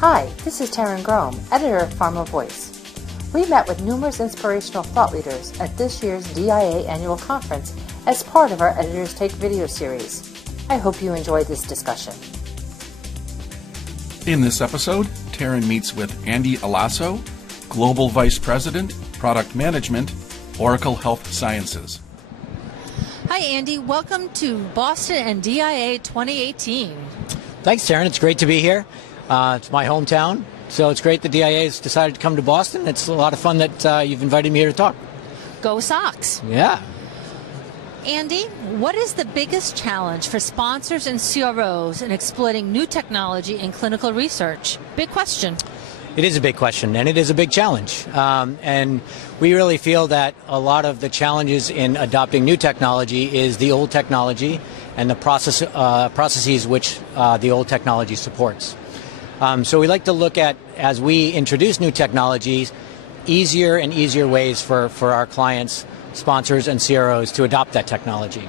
Hi, this is Taryn Grome, editor of Pharma Voice. We met with numerous inspirational thought leaders at this year's DIA annual conference as part of our Editors Take video series. I hope you enjoyed this discussion. In this episode, Taryn meets with Andy Alasso, Global Vice President, Product Management, Oracle Health Sciences. Hi, Andy. Welcome to Boston and DIA 2018. Thanks, Taryn. It's great to be here. It's my hometown, so it's great that DIA has decided to come to Boston. It's a lot of fun that you've invited me here to talk. Go Sox. Yeah. Andy, what is the biggest challenge for sponsors and CROs in exploiting new technology in clinical research? Big question. It is a big question, and it is a big challenge. And we really feel that a lot of the challenges in adopting new technology is the old technology and the processes which the old technology supports. So we like to look at, as we introduce new technologies, easier and easier ways for our clients, sponsors, and CROs to adopt that technology.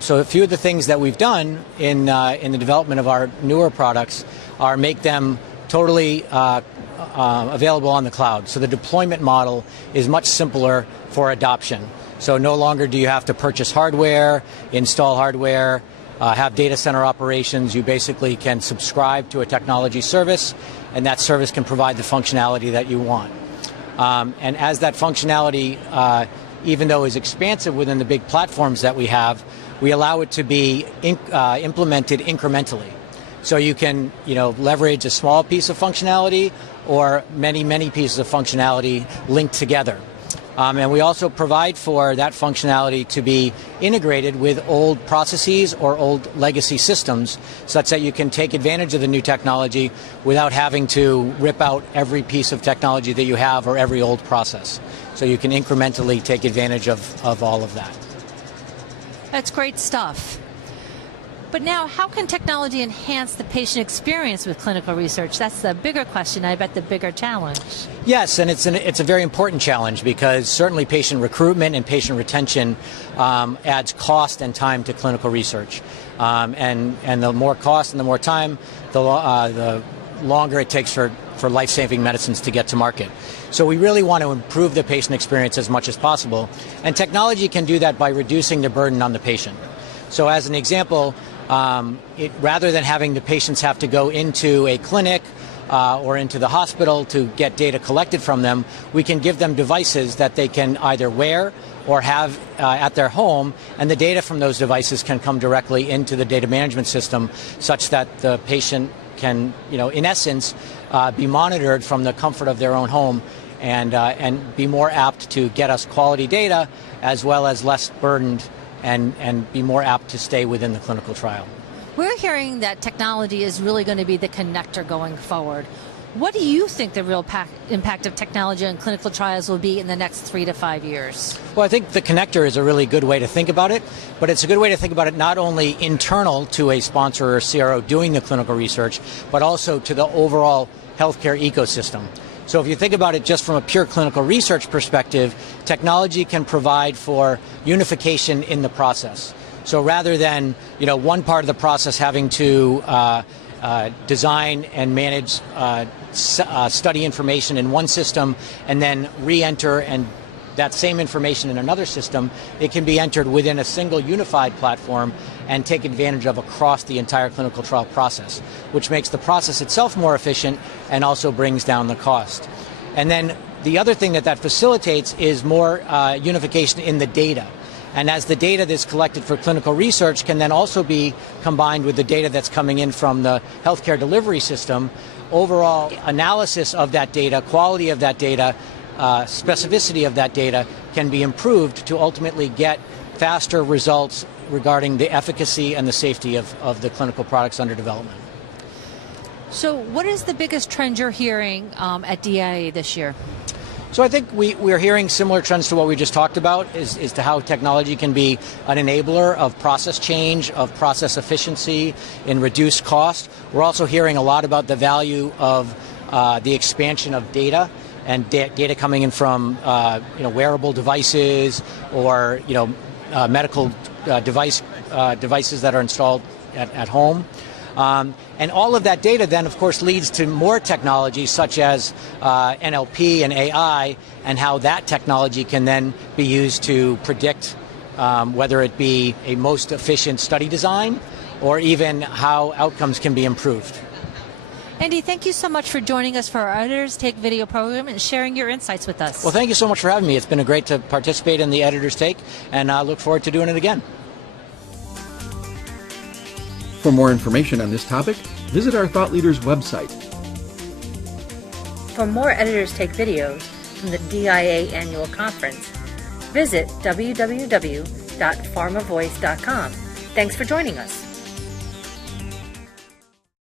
So a few of the things that we've done in the development of our newer products are make them totally available on the cloud. So the deployment model is much simpler for adoption. So no longer do you have to purchase hardware, install hardware, have data center operations. You basically can subscribe to a technology service, and that service can provide the functionality that you want. And as that functionality, even though is expansive within the big platforms that we have, we allow it to be implemented incrementally. So you can, leverage a small piece of functionality or many, many pieces of functionality linked together. And we also provide for that functionality to be integrated with old processes or old legacy systems, such that you can take advantage of the new technology without having to rip out every piece of technology that you have or every old process. So you can incrementally take advantage of all of that. That's great stuff. But now, how can technology enhance the patient experience with clinical research? That's the bigger question, I bet the bigger challenge. Yes, and it's a very important challenge, because certainly patient recruitment and patient retention adds cost and time to clinical research. And the more cost and the more time, the longer it takes for life-saving medicines to get to market. So we really want to improve the patient experience as much as possible. And technology can do that by reducing the burden on the patient. So as an example, rather than having the patients have to go into a clinic or into the hospital to get data collected from them, we can give them devices that they can either wear or have at their home, and the data from those devices can come directly into the data management system, such that the patient can, in essence, be monitored from the comfort of their own home and be more apt to get us quality data, as well as less burdened and be more apt to stay within the clinical trial. We're hearing that technology is really going to be the connector going forward. What do you think the real impact of technology on clinical trials will be in the next 3 to 5 years? Well, I think the connector is a really good way to think about it, but it's a good way to think about it not only internal to a sponsor or CRO doing the clinical research, but also to the overall healthcare ecosystem. So if you think about it just from a pure clinical research perspective, technology can provide for unification in the process. So rather than one part of the process having to design and manage study information in one system and then re-enter and that same information in another system, it can be entered within a single unified platform and take advantage of across the entire clinical trial process, which makes the process itself more efficient and also brings down the cost. And then the other thing that facilitates is more unification in the data. And as the data that's collected for clinical research can then also be combined with the data that's coming in from the healthcare delivery system, overall analysis of that data, quality of that data, specificity of that data can be improved to ultimately get faster results regarding the efficacy and the safety of the clinical products under development. So what is the biggest trend you're hearing at DIA this year? So I think we're hearing similar trends to what we just talked about, is to how technology can be an enabler of process change, of process efficiency, and reduced cost. We're also hearing a lot about the value of the expansion of data and data coming in from wearable devices or medical devices that are installed at home. And all of that data then, of course, leads to more technology such as NLP and AI, and how that technology can then be used to predict whether it be a most efficient study design or even how outcomes can be improved. Andy, thank you so much for joining us for our Editors Take video program and sharing your insights with us. Well, thank you so much for having me. It's been great to participate in the Editors Take, and I look forward to doing it again. For more information on this topic, visit our Thought Leaders website. For more Editors Take videos from the DIA Annual Conference, visit www.pharmavoice.com. Thanks for joining us.